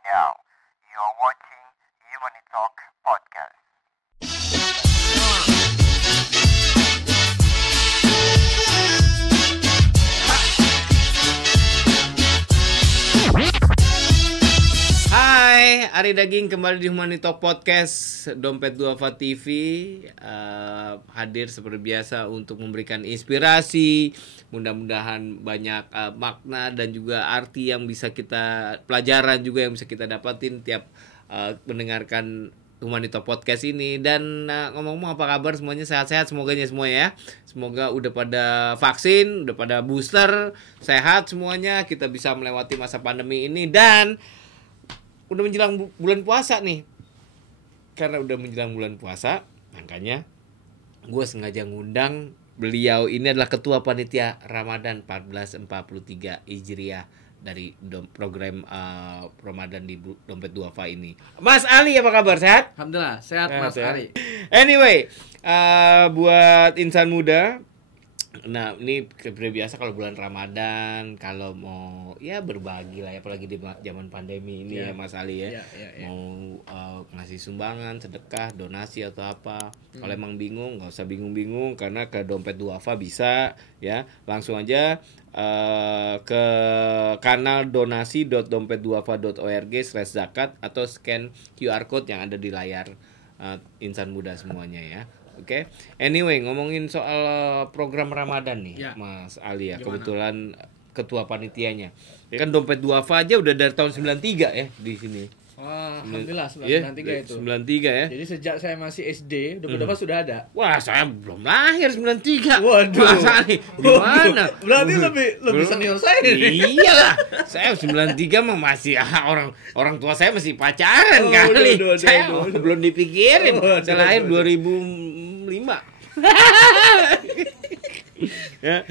Now, you're watching Humanity Talk Podcast. Hai, Ari Daging kembali di Humanity Talk Podcast Dompet Duafa TV, hadir seperti biasa untuk memberikan inspirasi. Mudah-mudahan banyak makna dan juga arti yang bisa kita pelajaran juga yang bisa kita dapatin tiap mendengarkan Humanity Talk Podcast ini. Dan ngomong-ngomong, apa kabar semuanya? Sehat-sehat semoganya semua ya. Semoga udah pada vaksin, udah pada booster, sehat semuanya. Kita bisa melewati masa pandemi ini dan udah menjelang bulan puasa nih. Karena udah menjelang bulan puasa, makanya gue sengaja ngundang beliau. Ini adalah Ketua Panitia Ramadan 1443 Hijriah dari program Ramadan di Dompet Duafa ini. Mas Ali, apa kabar? Sehat? Alhamdulillah, sehat Mas Ari. Anyway, buat insan muda, nah ini seperti biasa kalau bulan Ramadan, kalau mau ya berbagi lah, apalagi di zaman pandemi ini ya Mas Ali ya. Mau ngasih sumbangan, sedekah, donasi atau apa. Kalau emang bingung, nggak usah bingung-bingung, karena ke Dompet Duafa bisa ya. Langsung aja ke kanal donasi.dompetduafa.org/zakat atau scan QR code yang ada di layar insan muda semuanya ya. Oke. Anyway, ngomongin soal program Ramadan nih, ya. Mas Ali ya. Gimana? Kebetulan ketua panitianya. Kan Dompet Duafa aja udah dari tahun 93 ya di sini. Wah, alhamdulillah 93 itu. 93 ya. Jadi sejak saya masih SD, Dompet sudah ada. Wah, saya belum lahir 93. Waduh. Mas Ali, gimana? Berarti lebih senior saya nih. Iyalah. Saya 93 mah masih orang tua saya masih pacaran kali. Saya belum dipikirin. Saya lahir 2005. Ya,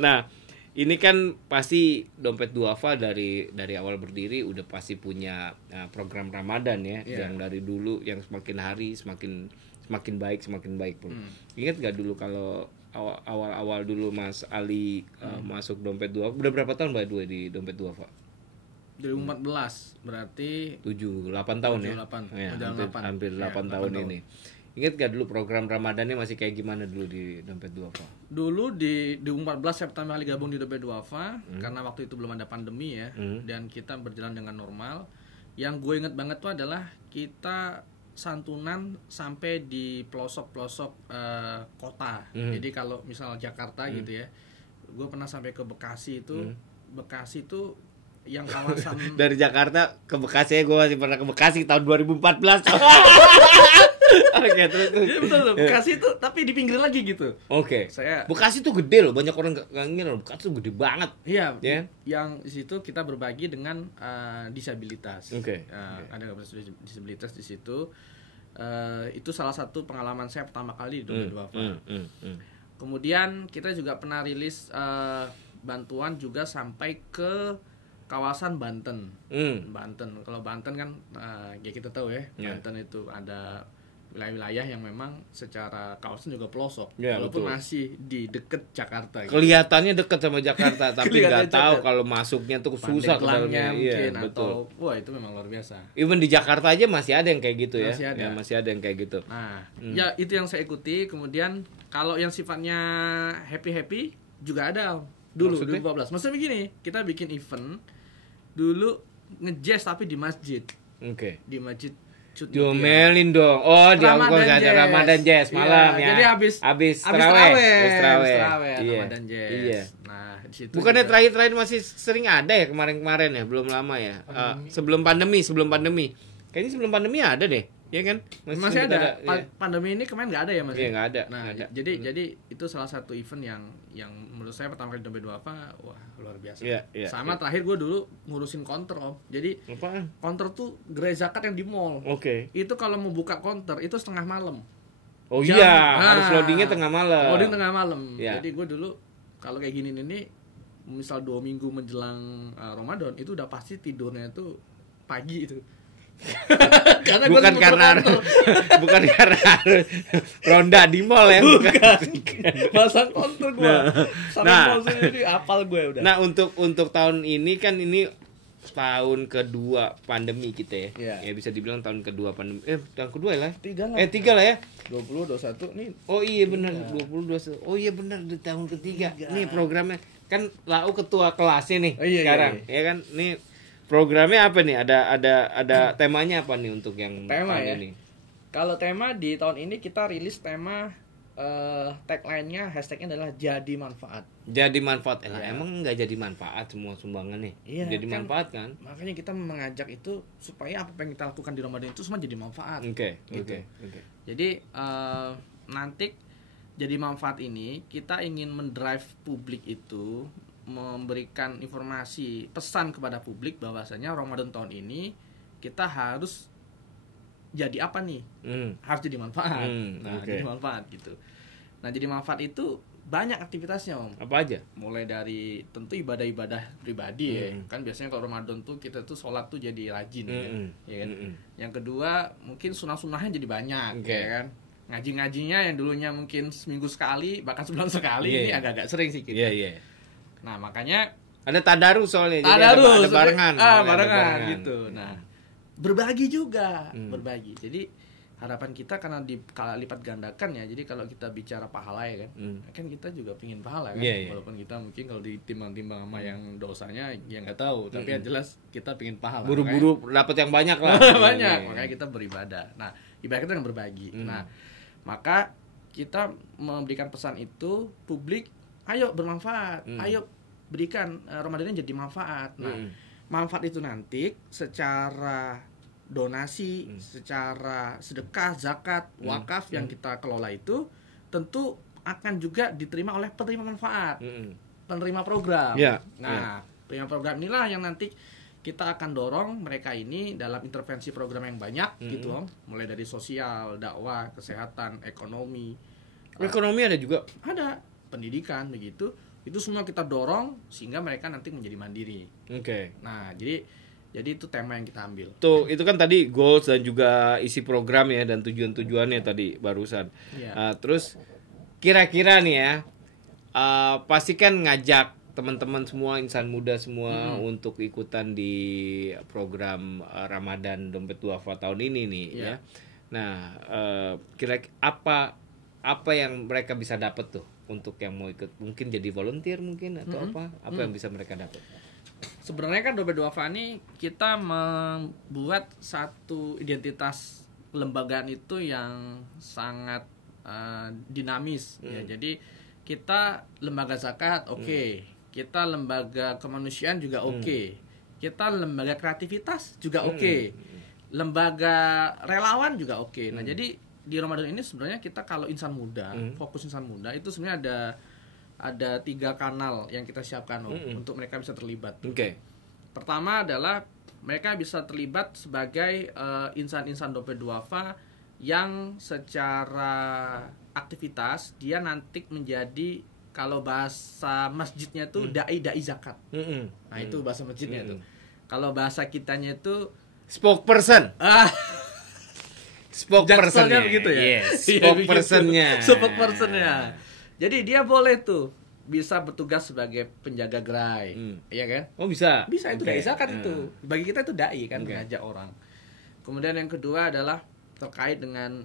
nah, ini kan pasti Dompet Duafa dari awal berdiri udah pasti punya program Ramadan ya, yang dari dulu yang semakin hari semakin baik pun. Ingat gak dulu kalau awal dulu Mas Ali masuk Dompet Duafa, udah berapa tahun Mbak Dua di Dompet Duafa? 2014, berarti 7-8 tahun ya. Hampir 8 tahun ini. Ingat gak dulu program Ramadannya masih kayak gimana dulu di Dompet Duafa? Dulu di 14 September kali gabung di Dompet Duafa, karena waktu itu belum ada pandemi ya, dan kita berjalan dengan normal. Yang gue inget banget tuh adalah kita santunan sampai di pelosok-pelosok kota. Jadi kalau misal Jakarta gitu ya, gue pernah sampai ke Bekasi itu. Bekasi itu yang kawasan dari Jakarta ke Bekasi ya, gue masih pernah ke Bekasi tahun 2014. Oke, terus. Jadi betul, Bekasi itu tapi di pinggir lagi gitu. Oke. Saya Bekasi tuh gede loh, banyak orang nggak ngira Bekasi tuh gede banget. Iya, Ya. yang di situ kita berbagi dengan disabilitas. Oke. Ada disabilitas di situ. Itu salah satu pengalaman saya pertama kali di Dompet Duafa. Kemudian kita juga pernah rilis bantuan juga sampai ke kawasan Banten. Banten. Kalau Banten kan ya kita tahu ya, Banten itu ada wilayah-wilayah yang memang secara kawasan juga pelosok, walaupun betul. Masih di deket Jakarta. Gitu. Kelihatannya deket sama Jakarta, tapi nggak tahu kalau masuknya tuh susah ke dalamnya. Mungkin atau wah itu memang luar biasa. Even di Jakarta aja masih ada yang kayak gitu ya. Masih ada yang kayak gitu. Nah, ya itu yang saya ikuti. Kemudian kalau yang sifatnya happy juga ada dulu 2014. Maksudnya begini, kita bikin event dulu ngejazz tapi di masjid. Oke. Di masjid diomelin dong. Oh, di Ramadan Jazz malam ya. Jadi habis terawih. Ramadan Jazz. Iya. Nah, di situ. Bukannya terakhir masih sering ada ya kemarin ya, belum lama ya. Sebelum pandemi. Kayaknya sebelum pandemi ada deh. Ya kan? Masih ada. Pandemi ini kemarin nggak ada ya Mas? Iya, nggak ada. Nah, jadi itu salah satu event yang menurut saya pertama kali di Dompet Duafa, wah luar biasa. Iya, sama terakhir gue dulu ngurusin counter Om. Jadi apaan? Counter tuh gerai zakat yang di mall. Oke. Itu kalau mau buka counter itu setengah malam. Oh iya, harus loadingnya tengah malam. Loading tengah malam. Ya. Jadi gue dulu kalau kayak gini nih, misal 2 minggu menjelang Ramadan itu udah pasti tidurnya itu pagi itu. Karena bukan karena ronda di mall ya, bukan. Pasang kontur gua. Sampai mall sendiri apal gue udah. Nah, untuk tahun ini kan ini tahun kedua pandemi kita ya. Iya. Ya bisa dibilang tahun kedua pandemi. Tahun kedua lah. 3 lah. 3 lah ya. 20 21 nih. Oh iya benar 2021. Oh iya benar di tahun ketiga. Nih programnya kan Lau ketua kelasnya nih Oh, iya, sekarang. iya. Ya kan nih programnya apa nih? Ada temanya apa nih untuk yang Tema tahun ya. ini? Kalau tema di tahun ini kita rilis tema tagline-nya, hashtag-nya adalah jadi manfaat. Jadi manfaat. Iya. Emang nggak jadi manfaat semua sumbangan nih? Iya, Jadi kan. manfaat kan? Makanya kita mengajak itu supaya apa yang kita lakukan di Ramadan itu semua jadi manfaat. Oke. Gitu. Oke. Jadi nanti jadi manfaat ini kita ingin mendrive publik itu, memberikan informasi, pesan kepada publik bahwasanya Ramadan tahun ini kita harus jadi apa nih? Harus jadi manfaat. Jadi manfaat gitu. Nah, jadi manfaat itu banyak aktivitasnya, Om. Apa aja? Mulai dari tentu ibadah-ibadah pribadi ya. Kan biasanya kalau Ramadan tuh kita tuh sholat tuh jadi rajin ya kan. Yang kedua, mungkin sunah-sunahnya jadi banyak ya kan. Ngaji-ngajinya yang dulunya mungkin seminggu sekali, bahkan sebulan sekali, ini agak-agak sering sih kita. Iya. Nah, makanya Ada tadarus soalnya. Jadi tadarus, ada barengan. barengan gitu. Nah, berbagi juga, berbagi. Jadi harapan kita karena lipat gandakan ya. Jadi kalau kita bicara pahala ya kan, kan kita juga pingin pahala kan. Walaupun kita mungkin kalau ditimbang-timbang sama yang dosanya ya nggak tahu, tapi yang jelas kita pingin pahala. Buru-buru dapat yang banyak lah. Banyak, makanya kita beribadah. Nah, ibadah kita yang berbagi. Nah, maka kita memberikan pesan itu, publik, ayo bermanfaat, ayo berikan Ramadan jadi manfaat. Nah, manfaat itu nanti secara donasi, secara sedekah, zakat, wakaf yang kita kelola itu tentu akan juga diterima oleh penerima manfaat, penerima program. Nah, penerima program inilah yang nanti kita akan dorong mereka ini dalam intervensi program yang banyak gitu, Om. Mulai dari sosial, dakwah, kesehatan, ekonomi. Ekonomi ada juga. Ada pendidikan begitu. Itu semua kita dorong sehingga mereka nanti menjadi mandiri. Oke. Nah, jadi itu tema yang kita ambil. Tuh, itu kan tadi goals dan juga isi program ya dan tujuan-tujuannya tadi barusan. Terus kira-kira nih ya, pasti kan ngajak teman-teman semua, insan muda semua untuk ikutan di program Ramadan Dompet Duafa tahun ini nih ya. Nah, kira-kira apa yang mereka bisa dapat tuh untuk yang mau ikut? Mungkin jadi volunteer mungkin atau apa yang bisa mereka dapat? Sebenarnya kan Dompet Duafa ini kita membuat satu identitas kelembagaan itu yang sangat dinamis ya. Jadi kita lembaga zakat kita lembaga kemanusiaan juga kita lembaga kreativitas juga lembaga relawan juga Nah, jadi di Ramadan ini sebenarnya kita kalau insan muda, fokus insan muda itu sebenarnya ada 3 kanal yang kita siapkan untuk mereka bisa terlibat. Pertama adalah mereka bisa terlibat sebagai insan-insan Dompet Duafa yang secara aktivitas dia nanti menjadi, kalau bahasa masjidnya tuh dai zakat. Nah, itu bahasa masjidnya tuh. Kalau bahasa kitanya itu spokesperson. Spokespersonnya begitu ya. Yes, spokespersonnya. Jadi dia boleh tuh bisa bertugas sebagai penjaga gerai, iya kan? Oh, bisa. Bisa, itu dai zakat itu. Bagi kita itu dai kan, mengajak orang. Kemudian yang kedua adalah terkait dengan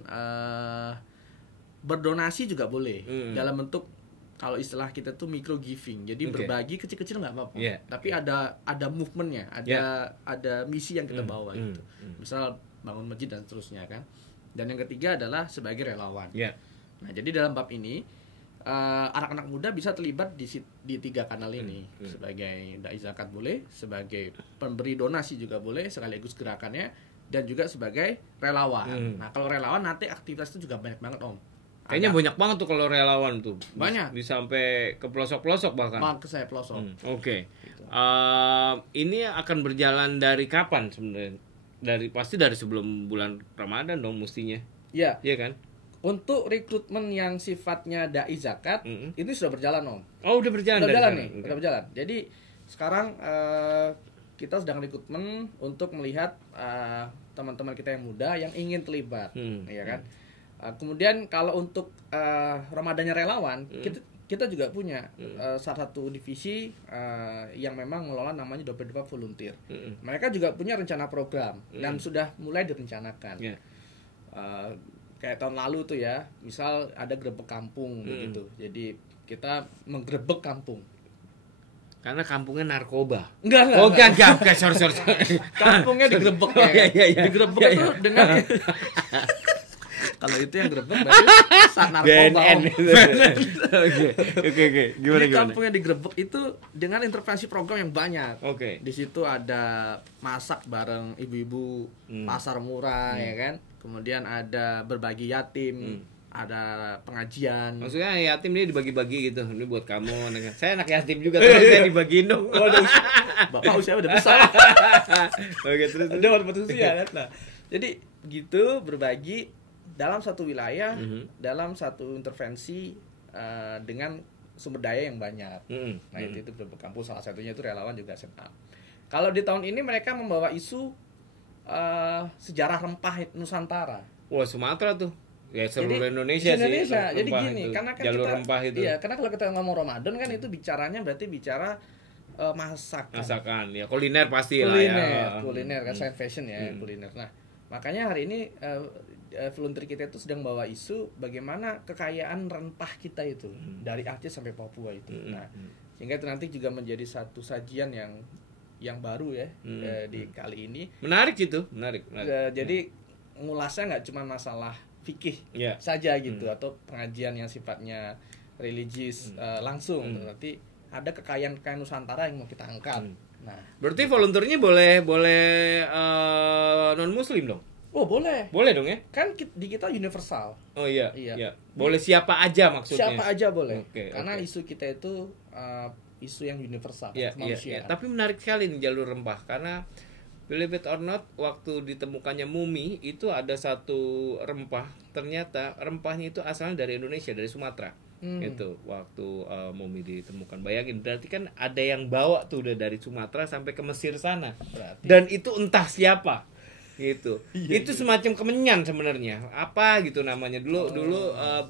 berdonasi juga boleh dalam bentuk, kalau istilah kita tuh micro giving. Jadi berbagi kecil-kecil nggak apa-apa. Tapi ada movementnya, ada misi yang kita bawa gitu. Misal bangun masjid dan seterusnya kan. Dan yang ketiga adalah sebagai relawan. Nah, jadi dalam bab ini anak-anak muda bisa terlibat di 3 kanal ini. Sebagai dai zakat boleh, sebagai pemberi donasi juga boleh sekaligus gerakannya, dan juga sebagai relawan. Nah, kalau relawan nanti aktivitas itu juga banyak banget, Om. Kayaknya banyak banget tuh kalau relawan tuh. Banyak. Bisa sampai ke pelosok-pelosok bahkan. Ke saya pelosok. Gitu. Ini akan berjalan dari kapan sebenarnya? Pasti dari sebelum bulan Ramadan dong mestinya. Iya kan? Untuk rekrutmen yang sifatnya dai zakat ini sudah berjalan, Om. Oh, udah berjalan. Udah berjalan. Jadi sekarang kita sedang rekrutmen untuk melihat teman-teman kita yang muda yang ingin terlibat, ya kan? Kemudian kalau untuk Ramadannya relawan, kita juga punya salah satu divisi yang memang mengelola namanya Dompet Dupa Volunteer. Mereka juga punya rencana program dan sudah mulai direncanakan. Kayak tahun lalu tuh ya, misal ada grebek kampung begitu. Jadi kita menggerebek kampung. Karena kampungnya narkoba. Enggak. Sorry. Kampungnya digerebek ya. Iya. Digerebek itu dengan kalau itu yang gerebek berarti saat narkoba. Oke. Gimana? Kampungnya digerebek itu dengan intervensi program yang banyak. Oke. Di situ ada masak bareng ibu-ibu pasar murah ya kan. Kemudian ada berbagi yatim. Ada pengajian. Maksudnya yatim ini dibagi-bagi gitu. Ini buat kamu. Saya anak yatim juga, tolong saya dibagiin dong. Bapak usia udah besar. Oke, terus. Udah usia. Nah, jadi gitu berbagi dalam satu wilayah, dalam satu intervensi dengan sumber daya yang banyak. Nah, itu berkampus, salah satunya itu relawan juga SMA. Kalau di tahun ini mereka membawa isu sejarah rempah Nusantara. Wah, Sumatera tuh. Ya seluruh Indonesia sih. Jadi gini, karena kan jalur kita rempah itu. Iya, karena kalau kita ngomong Ramadan kan itu bicaranya berarti bicara masakan. Ya kuliner pasti lah ya. Kuliner kan selain fashion ya, kuliner. Nah, makanya hari ini volunteer kita itu sedang bawa isu bagaimana kekayaan rempah kita itu dari Aceh sampai Papua itu. Nah, sehingga itu nanti juga menjadi satu sajian yang baru ya di kali ini. Menarik itu, menarik. Jadi ngulasnya nggak cuma masalah fikih saja gitu atau pengajian yang sifatnya religius langsung, berarti ada kekayaan Nusantara yang mau kita angkat. Nah, berarti volunteernya boleh non muslim dong? Oh boleh dong ya? Kan di kita universal. Oh iya. Boleh siapa aja maksudnya? Siapa aja boleh. Karena Oke. isu kita itu isu yang universal Iya. kemanusiaan. Tapi menarik sekali nih jalur rempah karena believe it or not, waktu ditemukannya mumi itu ada satu rempah, ternyata rempahnya itu asalnya dari Indonesia, dari Sumatera. Itu waktu mumi ditemukan. Bayangin, berarti kan ada yang bawa tuh udah dari Sumatera sampai ke Mesir sana. Berarti. Dan itu entah siapa. Gitu. Itu semacam kemenyan sebenarnya. Apa gitu namanya. Dulu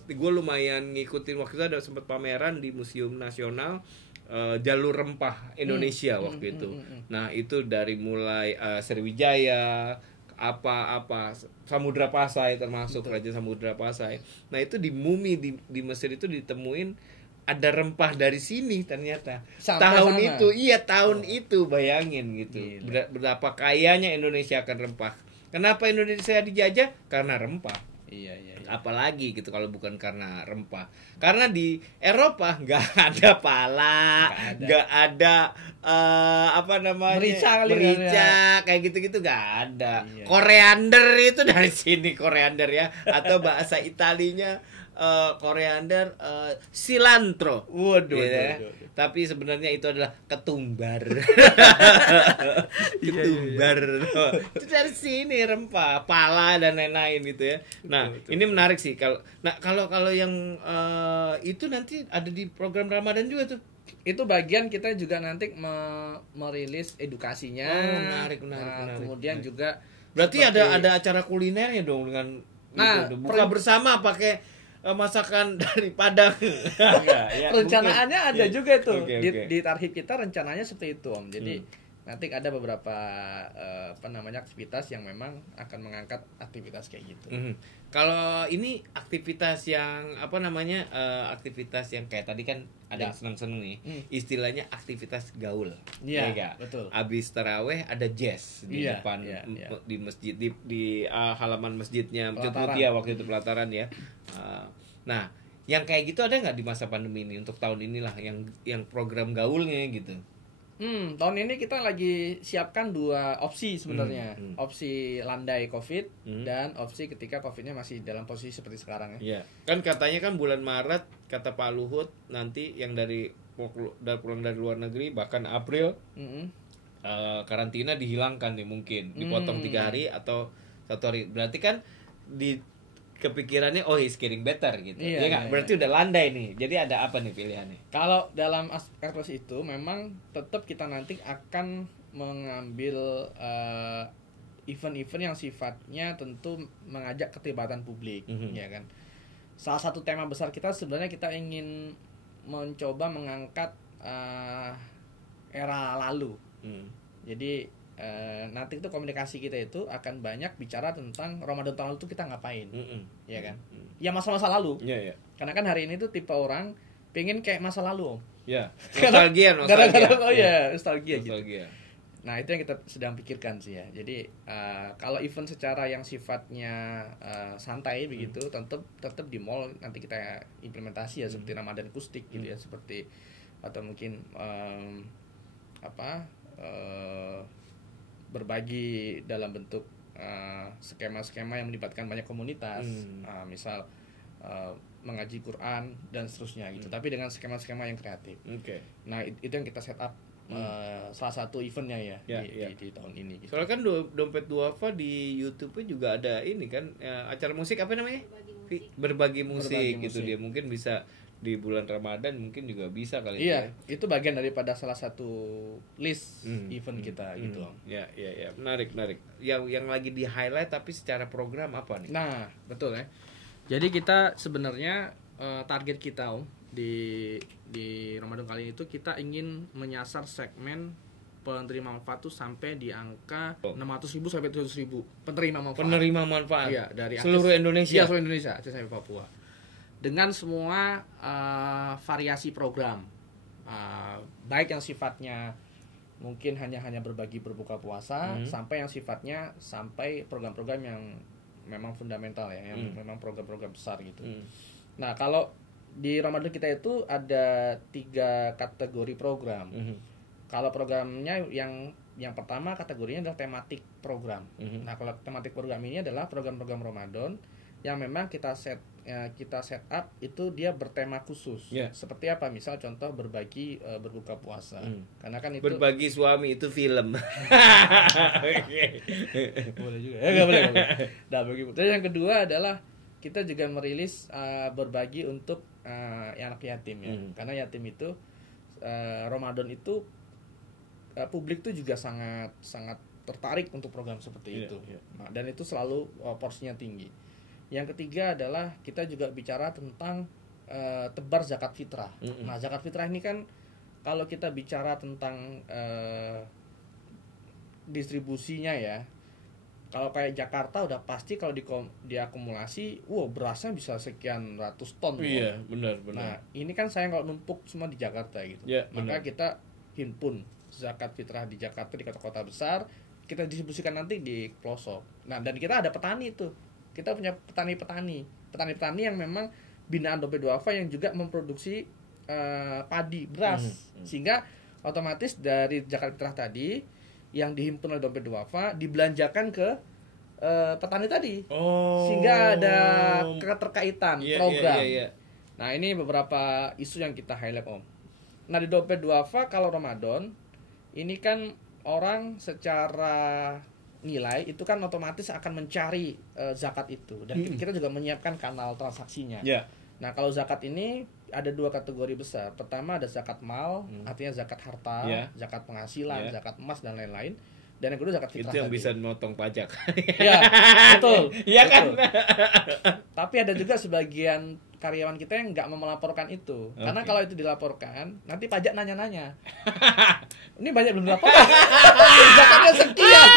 gue lumayan ngikutin, waktu itu ada sempat pameran di Museum Nasional jalur rempah Indonesia waktu itu. Nah, itu dari mulai Sriwijaya, apa Samudra Pasai termasuk Raja Samudra Pasai. Nah, itu di mumi di Mesir itu ditemuin ada rempah dari sini ternyata. Tahun itu bayangin gitu. Berapa kayanya Indonesia akan rempah. Kenapa Indonesia dijajah? Karena rempah. Iya. Apalagi gitu kalau bukan karena rempah. Karena di Eropa nggak ada pala, nggak ada merica kayak gitu-gitu nggak ada. Iya. Koriander itu dari sini koriander ya, atau bahasa Italinya koriander cilantro. Waduh. Tapi sebenarnya itu adalah ketumbar. Ketumbar. Itu dari sini rempah, pala dan lain-lain gitu ya. Nah, ini menarik sih kalau yang itu nanti ada di program Ramadan juga tuh. Itu bagian kita juga nanti merilis edukasinya. Menarik. Kemudian juga berarti ada acara kulinernya dong dengan buka bersama pakai masakan dari Padang. Rencanaannya ada juga tuh. Okay. Di tarhib kita rencananya seperti itu, Om. Jadi nanti ada beberapa aktivitas yang memang akan mengangkat aktivitas kayak gitu. Kalau ini aktivitas yang aktivitas yang kayak tadi kan ada yang seneng-seneng nih. Istilahnya aktivitas gaul. Iya, betul. Abis taraweh ada jazz di depan di masjid di halaman masjidnya Masjid Mutia waktu itu pelataran ya. Nah, yang kayak gitu ada nggak di masa pandemi ini untuk tahun inilah yang program gaulnya gitu? Tahun ini kita lagi siapkan 2 opsi sebenarnya. Opsi landai COVID dan opsi ketika COVID-nya masih dalam posisi seperti sekarang ya. Iya. Kan katanya kan bulan Maret kata Pak Luhut nanti yang pulang dari luar negeri bahkan April karantina dihilangkan nih mungkin. Dipotong 3 hari atau 1 hari. Berarti kan kepikirannya he's getting better gitu. Iya nggak? Berarti udah landai nih. Jadi ada apa nih pilihannya? Kalau dalam aspek itu memang tetap kita nanti akan mengambil event-event yang sifatnya tentu mengajak keterlibatan publik, ya kan. Salah satu tema besar kita sebenarnya kita ingin mencoba mengangkat era lalu. Jadi nanti itu komunikasi kita itu akan banyak bicara tentang Ramadan tahun lalu itu kita ngapain, ya kan? Ya masa-masa lalu. Iya. Karena kan hari ini tuh tipe orang pengen kayak masa lalu, Om. Ya. Nostalgia. Nostalgia gitu. Nostalgia. Nah, itu yang kita sedang pikirkan sih ya. Jadi kalau event secara yang sifatnya santai begitu, tetap di mall nanti kita implementasi ya seperti Ramadan akustik gitu ya, seperti atau mungkin berbagi dalam bentuk skema-skema yang melibatkan banyak komunitas, misal mengaji Quran dan seterusnya gitu. Tapi dengan skema-skema yang kreatif. Oke. Nah, itu yang kita set up. Salah satu eventnya di tahun ini gitu. Soalnya kan Dompet Duafa di YouTube-nya juga ada ini kan acara musik apa namanya? Berbagi musik gitu. Dia mungkin bisa di bulan Ramadan mungkin juga bisa kali. Iya, itu bagian daripada salah satu list event kita gitu. Ya, menarik. Yang lagi di highlight tapi secara program apa nih? Nah, betul ya. Jadi kita sebenarnya target kita Om di Ramadan kali ini itu kita ingin menyasar segmen penerima manfaat tuh sampai di angka 600.000 sampai 700.000 penerima manfaat. Iya, dari seluruh Indonesia. Iya, seluruh Indonesia, Aceh sampai Papua. Dengan semua variasi program. Baik yang sifatnya mungkin hanya berbagi berbuka puasa sampai yang sifatnya sampai program-program yang memang fundamental ya, yang memang program-program besar gitu. Nah, kalau di Ramadan kita itu ada 3 kategori program. Kalau programnya yang pertama kategorinya adalah tematik program. Nah, kalau tematik program ini adalah program-program Ramadan yang memang kita set up itu dia bertema khusus. Seperti apa? Misal contoh berbagi berbuka puasa. Karena kan itu berbagi suami itu film. Boleh juga. Enggak boleh. Nah, begitu. Terus yang kedua adalah kita juga merilis berbagi untuk anak yatim ya. Karena yatim itu Ramadan itu publik tuh juga sangat tertarik untuk program seperti itu. Nah, dan itu selalu porsinya tinggi. Yang ketiga adalah kita juga bicara tentang tebar zakat fitrah. Nah, zakat fitrah ini kan kalau kita bicara tentang distribusinya ya, kalau kayak Jakarta udah pasti kalau diakumulasi, berasnya bisa sekian ratus ton. Iya, benar. Nah, ini kan sayang kalau numpuk semua di Jakarta gitu. Maka kita himpun zakat fitrah di Jakarta di kota-kota besar, kita distribusikan nanti di pelosok. Nah, dan kita ada petani tuh. Kita punya petani-petani yang memang binaan Dompet Duafa yang juga memproduksi padi, beras. Sehingga otomatis dari zakat fitrah tadi yang dihimpun oleh Dompet Duafa dibelanjakan ke petani tadi. Sehingga ada keterkaitan program. Nah, ini beberapa isu yang kita highlight Om. Nah, di Dompet Duafa kalau Ramadan ini kan orang secara nilai itu kan otomatis akan mencari zakat itu, dan kita juga menyiapkan kanal transaksinya. Nah, kalau zakat ini ada 2 kategori besar. Pertama ada zakat mal, artinya zakat harta, zakat penghasilan, zakat emas dan lain-lain. Dan yang kedua zakat fitrah. Itu yang tadi bisa motong pajak. Ya, betul. Iya kan? Tapi ada juga sebagian karyawan kita yang nggak mau melaporkan itu. Karena kalau itu dilaporkan, nanti pajak nanya-nanya. Ini banyak belum dilaporkan. Zakatnya sekian.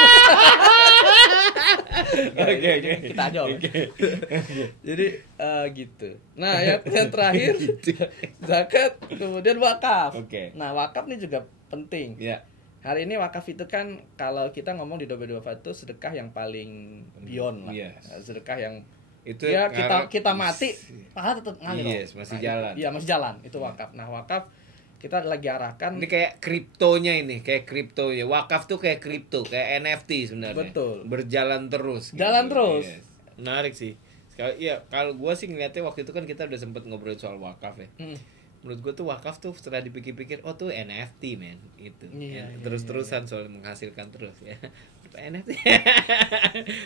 Oke. Kita jawab. Jadi gitu. Nah, yang terakhir zakat, kemudian wakaf. Nah, wakaf ini juga penting. Hari ini wakaf itu kan kalau kita ngomong di Dompet Duafa itu sedekah yang paling beyond lah. Sedekah yang itu ya kita mati pahala tetap ngalir. Masih jalan. Iya, masih jalan. Itu wakaf. Nah, wakaf kita lagi arahkan. Ini kayak kriptonya ini, kayak kripto ya. Wakaf tuh kayak kripto, kayak NFT sebenarnya. Betul. Berjalan terus. Jalan terus. Menarik sih. Kalau gua sih ngeliatnya waktu itu kan kita udah sempet ngobrol soal wakaf ya. Menurut gue tuh wakaf tuh setelah dipikir-pikir, tuh NFT men itu. Terus-terusan soal menghasilkan terus ya. NFT.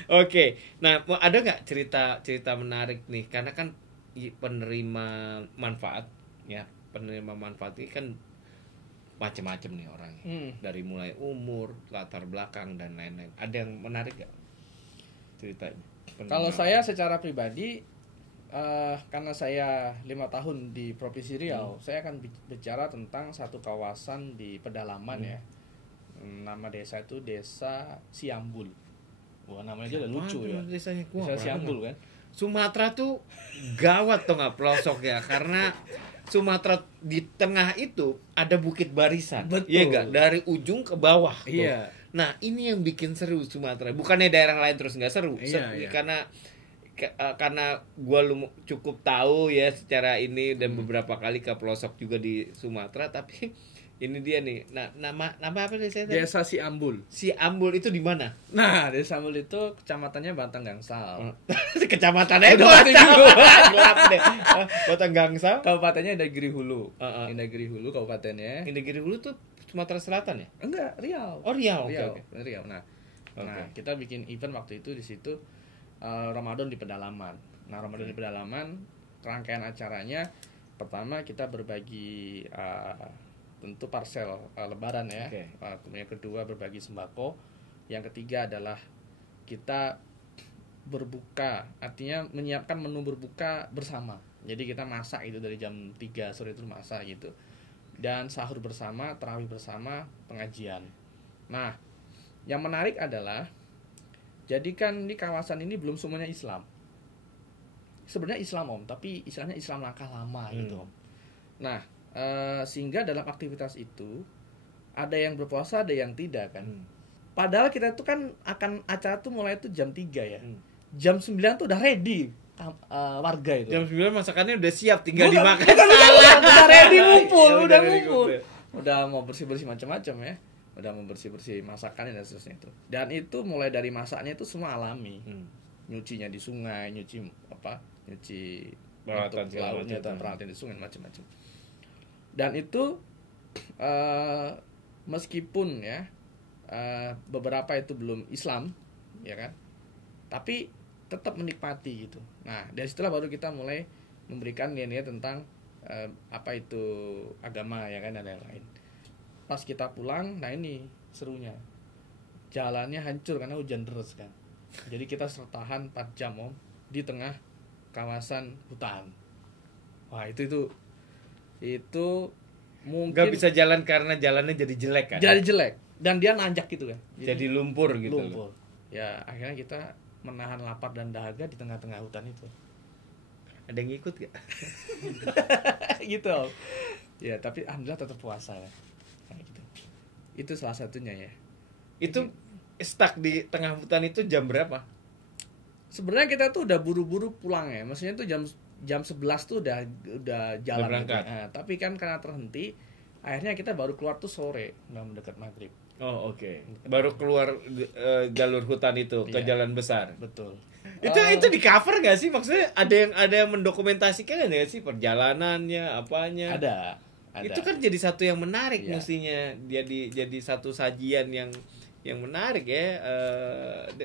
Oke. Nah, ada nggak cerita menarik nih? Karena kan penerima manfaat ya, penerima manfaat ini kan macam-macam nih orangnya. Dari mulai umur, latar belakang dan lain-lain. Ada yang menarik nggak ceritanya? Kalau saya secara pribadi Karena saya 5 tahun di Provinsi Riau, saya akan bicara tentang satu kawasan di pedalaman ya. Nama desa itu Desa Siambul. Wah, namanya aja udah lucu ya. Desanya Desa Siambul kan. Sumatera tuh gawat tuh nggak pelosok ya, karena Sumatera di tengah itu ada Bukit Barisan. Betul. Iya nggak, dari ujung ke bawah tuh. Iya. Nah ini yang bikin seru Sumatera. Bukannya daerah lain terus nggak seru. Iya. Karena gua cukup tahu ya secara ini dan beberapa kali ke pelosok juga di Sumatera, tapi ini dia nih. Nah, nama apa desanya tadi? Desa Siambul. Siambul itu di mana? Nah, Desa Siambul itu kecamatannya Batang Gangsal. Kecamatannya Udah mati dulu. Gelap deh. Batang Gangsal. Kabupatennya Indagiri Hulu. Heeh. Indagiri Hulu kabupatennya. Indegiri Hulu tuh Sumatera Selatan ya? Enggak, Riau. Oh, Riau. Riau. Oke. Riau. Nah, Oke. kita bikin event waktu itu di situ Ramadan di pedalaman. Nah, Ramadan di pedalaman, rangkaian acaranya pertama kita berbagi tentu parsel lebaran ya. Oke. Kemudian kedua berbagi sembako. Yang ketiga adalah kita berbuka, artinya menyiapkan menu berbuka bersama. Jadi kita masak itu dari jam 3 sore itu masak gitu. Dan sahur bersama, tarawih bersama, pengajian. Nah, yang menarik adalah jadi kan di kawasan ini belum semuanya Islam. Sebenarnya Islam Om, tapi istilahnya Islam langkah lama gitu Om. Nah, sehingga dalam aktivitas itu ada yang berpuasa, ada yang tidak kan. Padahal kita tuh kan akan acara tuh mulai tuh jam 3 ya. Jam 9 tuh udah ready warga itu. Jam 9 masakannya udah siap, tinggal Bukan, dimakan. udah ready ngumpul, Ya, udah ready ngumpul. ngumpul. Udah mau bersih-bersih macam-macam ya. Udah mau bersih-bersih masakannya dan seterusnya itu. Dan itu mulai dari masaknya itu semua alami. Nyucinya di sungai, nyuci Peralatan untuk segala lautnya macam. dan peralatan di sungai macam-macam. Dan itu meskipun ya beberapa itu belum Islam, ya kan, tapi tetap menikmati gitu. Nah dari situlah baru kita mulai memberikan nilai-nilai tentang apa itu agama ya kan dan lain-lain. Pas kita pulang, nah ini serunya, jalannya hancur karena hujan deras kan. Jadi kita sertahan 4 jam Om di tengah kawasan hutan. Wah itu mungkin Gak bisa jalan karena jalannya jadi jelek kan? jadi jelek dan dia nanjak gitu kan. Jadi lumpur gitu. Lumpur. Ya akhirnya kita menahan lapar dan dahaga di tengah-tengah hutan itu. Ada yang ngikut gak? Gitu Om. Ya tapi alhamdulillah tetap puasa ya. Nah, gitu. Itu salah satunya ya. Itu stuck di tengah hutan itu jam berapa? Sebenarnya kita tuh udah buru-buru pulang ya. Maksudnya tuh jam 11 tuh udah jalan berangkat. gitu. Nah, tapi kan karena terhenti, akhirnya kita baru keluar tuh sore, udah mendekat maghrib. Oh oke. Baru keluar jalur hutan itu ke Iya. jalan besar. Betul. Itu di cover nggak sih? Maksudnya ada yang mendokumentasikan nggak sih perjalanannya, apanya? Ada. Itu kan jadi satu yang menarik Iya. mestinya. Jadi satu sajian yang menarik ya.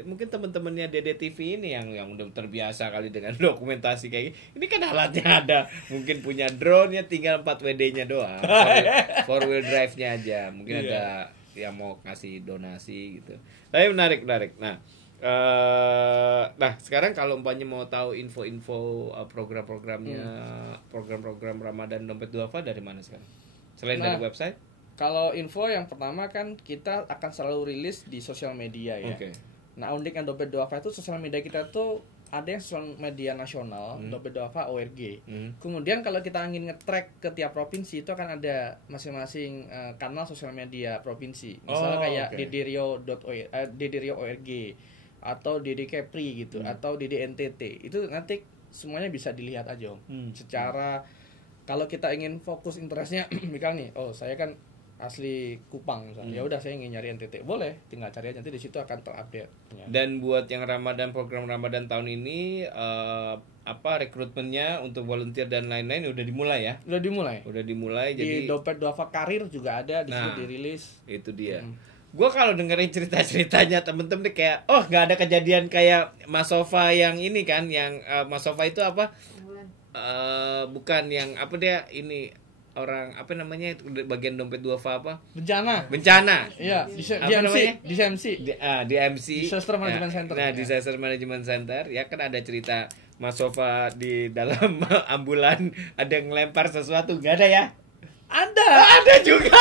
Mungkin teman-temannya Dede TV ini yang udah terbiasa kali dengan dokumentasi kayak gini. Ini kan alatnya ada. Mungkin punya drone ya, tinggal 4 WD-nya doang. 4 wheel drive-nya aja. Mungkin ada yang mau kasih donasi gitu. Tapi menarik. Nah sekarang kalau umpamanya mau tahu info-info program-programnya, program-program Ramadan Dompet Duafa dari mana sekarang? Selain dari website? Kalau info yang pertama kan kita akan selalu rilis di sosial media ya. Oke. Nah uniknya Dompet Duafa itu sosial media kita tuh ada yang sosial media nasional, Dompet Duafa ORG. Kemudian kalau kita ingin nge-track ke tiap provinsi itu akan ada masing-masing kanal sosial media provinsi. Misalnya kayak DDRio.org atau DD Kepri gitu atau DD NTT. Itu nanti semuanya bisa dilihat aja Om. Secara kalau kita ingin fokus interestnya misal nih, oh saya kan asli Kupang misalnya. Ya udah saya ingin nyari NTT. Boleh, tinggal cari aja nanti di situ akan terupdate. Dan buat yang program Ramadan tahun ini rekrutmennya untuk volunteer dan lain-lain udah dimulai ya? Udah dimulai. Jadi Di Dompet Duafa Karir juga ada di situ dirilis. Itu dia. Gue kalau dengerin cerita-ceritanya temen-temen deh kayak nggak ada kejadian kayak Mas Sofa yang ini kan, yang Mas Sofa itu apa? Bukan yang apa dia ini orang apa namanya itu bagian Dompet Duafa apa? Bencana. Iya, di Apa namanya? MC. Di MC Disaster Management Center. Nah, Disaster Management Center ya kan ada cerita Mas Sofa di dalam ambulan ada yang ngelempar sesuatu, nggak ada ya? Ada. Ada juga.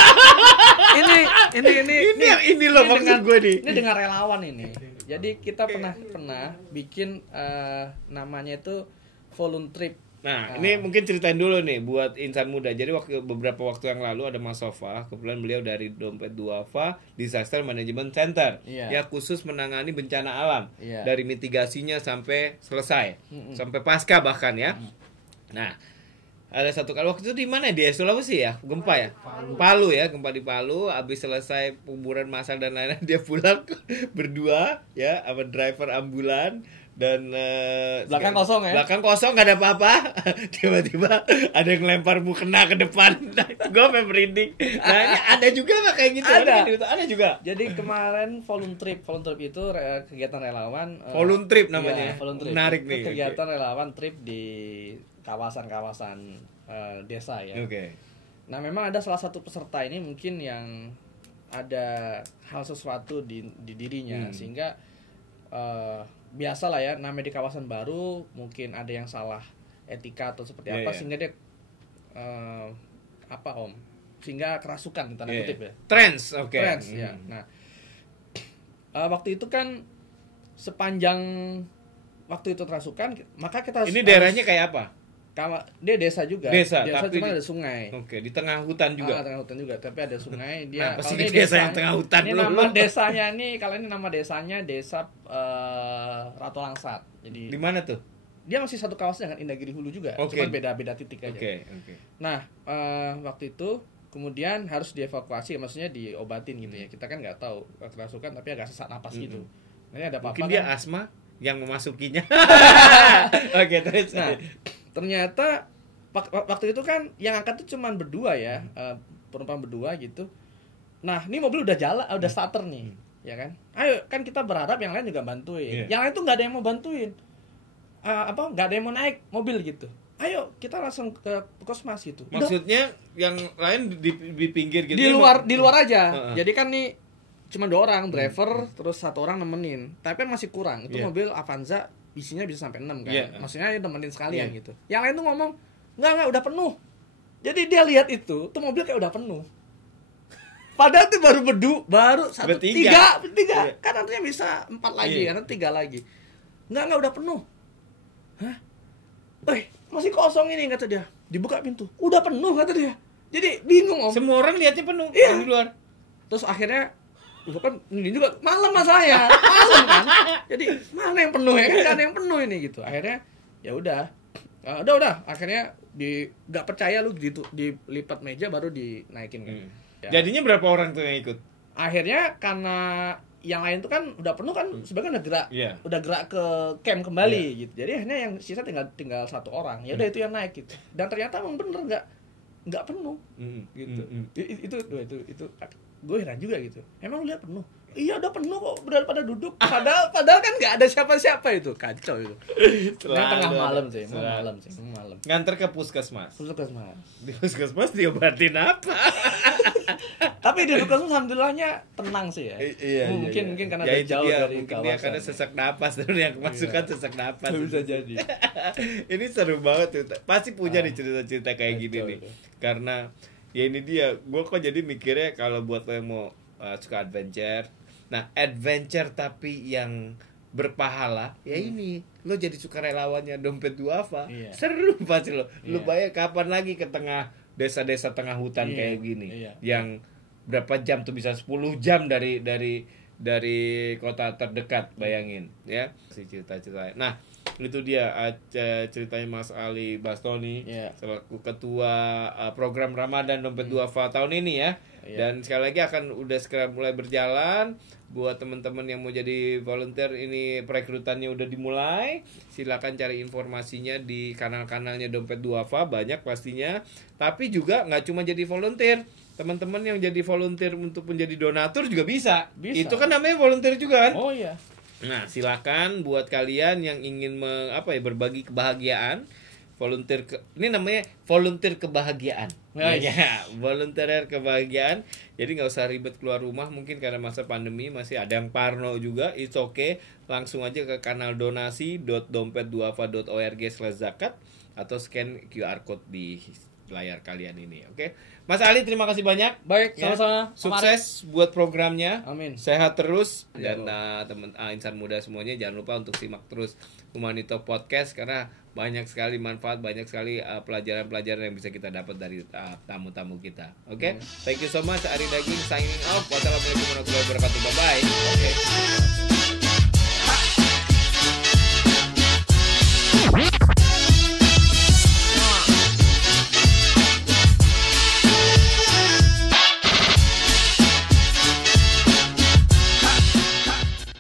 Ini loh maksud gue nih. Ini dengan relawan ini. Jadi kita pernah bikin namanya itu volunteer trip. Nah, ini mungkin ceritain dulu nih buat insan muda. Jadi beberapa waktu yang lalu ada Mas Sofa, kebetulan beliau dari Dompet Duafa Disaster Management Center, ya khusus menangani bencana alam, dari mitigasinya sampai selesai, sampai pasca bahkan ya. Nah, ada satu kali waktu itu di mana, di Sulawesi ya, gempa ya, Palu ya, gempa di Palu. Habis selesai kuburan masal dan lain-lain, dia pulang berdua ya sama driver ambulan. Dan belakang kosong ya, belakang kosong nggak ada apa-apa. Tiba-tiba ada yang lempar mukena ke depan. Gue merinding. Nah, ada juga nggak kayak gitu? Ada juga. Jadi kemarin volunteer trip itu kegiatan relawan. Volunteer namanya. Volunteer. Menarik nih. Kegiatan relawan trip di kawasan-kawasan desa ya. Oke. Nah, memang ada salah satu peserta ini mungkin yang ada hal sesuatu di dirinya sehingga biasa lah ya, namanya di kawasan baru mungkin ada yang salah etika atau seperti apa sehingga dia sehingga kerasukan tanda kutip ya. Trends, oke. Trends ya. Nah, waktu itu kan sepanjang waktu itu kerasukan, maka kita ini daerahnya kayak apa? Dia desa juga. Desa tapi cuma ada sungai. Oke, di tengah hutan juga. Tengah hutan juga, tapi ada sungai. Dia pasti desa yang tengah hutan. Ini nama desanya kalau ini nama desanya Desa Ratu Langsat. Jadi di mana tuh? Dia masih satu kawasan dengan Indagiri Hulu juga, cuma beda-beda titik aja. Oke. Nah, waktu itu kemudian harus dievakuasi, maksudnya diobatin gitu ya. Kita kan nggak tahu kerasukan tapi agak sesak napas gitu. Nah, ada apa-apa. Mungkin dia asma yang memasukinya. Oke, terus. Nah, ternyata waktu itu kan yang angkat tuh cuman berdua ya, perempuan berdua gitu. Nah, ini mobil udah jalan, udah starter nih, ya kan? Ayo, kan kita berharap yang lain juga bantuin. Yang lain tuh nggak ada yang mau bantuin. Nggak ada yang mau naik mobil gitu. Ayo, kita langsung ke puskesmas gitu. Maksudnya yang lain di pinggir gitu. Di luar aja. Jadi kan nih cuma 2 orang, driver terus 1 orang nemenin. Tapi kan masih kurang. Itu mobil Avanza isinya bisa sampai 6 kan. Maksudnya nemenin sekalian gitu. Yang lain tuh ngomong, "Enggak, udah penuh." Jadi dia lihat itu, tuh mobil kayak udah penuh. Padahal tuh baru 1 3. Kan artinya bisa 4 lagi, karena 3 lagi. Enggak, udah penuh. Hah? Masih kosong ini kata dia. Dibuka pintu. Udah penuh kata dia. Jadi bingung, Om. Semua orang lihatnya penuh di luar. Terus akhirnya kan ini juga malam masalahnya. Malam kan. Jadi mana yang penuh ya? Kan ada yang penuh ini gitu. Akhirnya ya udah. Udah. Akhirnya nggak percaya lu gitu, dilipat meja baru dinaikin kan. Jadinya berapa orang tuh yang ikut? Akhirnya karena yang lain tuh kan udah penuh kan, sebenarnya udah gerak ke camp kembali gitu. Jadi akhirnya yang sisa tinggal 1 orang. Ya udah itu yang naik gitu. Dan ternyata emang bener nggak penuh gitu. Itu gue heran juga gitu. Emang lu lihat penuh? Iya udah penuh kok, benar pada duduk. Padahal kan nggak ada siapa-siapa itu, kacau itu. Tengah malam sih. Nganter ke puskesmas. Di puskesmas diobatin apa? Tapi di puskesmas alhamdulillahnya tenang sih ya. Mungkin karena ya, jauh dari kawasan. Dia karena sesak napas dan yang kemasukan sesak napas. Bisa jadi. Ini seru banget tuh. Pasti punya nih cerita-cerita kayak gini nih. Karena ya ini dia, gue kok jadi mikirnya kalau buat lo yang mau suka adventure. Nah, adventure tapi yang berpahala, ya ini lo jadi sukarelawannya Dompet Duafa. Seru pasti lo. Lo bayar kapan lagi ke tengah desa-desa tengah hutan kayak gini. Yang berapa jam tuh, bisa 10 jam dari kota terdekat, bayangin ya. Si cerita-cerita. Nah, itu dia ceritanya Mas Ali Bastoni selaku ketua program Ramadan Dompet Duafa tahun ini ya. Dan sekali lagi udah segera mulai berjalan. Buat teman-teman yang mau jadi volunteer, ini perekrutannya udah dimulai. Silakan cari informasinya di kanal-kanalnya Dompet Duafa, banyak pastinya. Tapi juga nggak cuma jadi volunteer, teman-teman yang jadi volunteer untuk menjadi donatur juga bisa. Itu kan namanya volunteer juga kan? Oh iya. Nah, silakan buat kalian yang ingin berbagi kebahagiaan, ini namanya volunteer kebahagiaan. Nice. Ya, volunteer kebahagiaan. Jadi nggak usah ribet keluar rumah, mungkin karena masa pandemi masih ada yang parno juga. It's okay, langsung aja ke kanal donasi.dompet2ava.org/zakat atau scan QR code di layar kalian ini. Oke. Mas Ali, terima kasih banyak. Baik, Ya. sama-sama. Sukses buat programnya. Amin. Sehat terus dan Ya, teman insan muda semuanya jangan lupa untuk simak terus Humanito Podcast karena banyak sekali manfaat, banyak sekali pelajaran-pelajaran yang bisa kita dapat dari tamu-tamu kita. Oke? Thank you so much. Ari Daging signing off. Wassalamualaikum warahmatullahi wabarakatuh. Bye bye. Oke.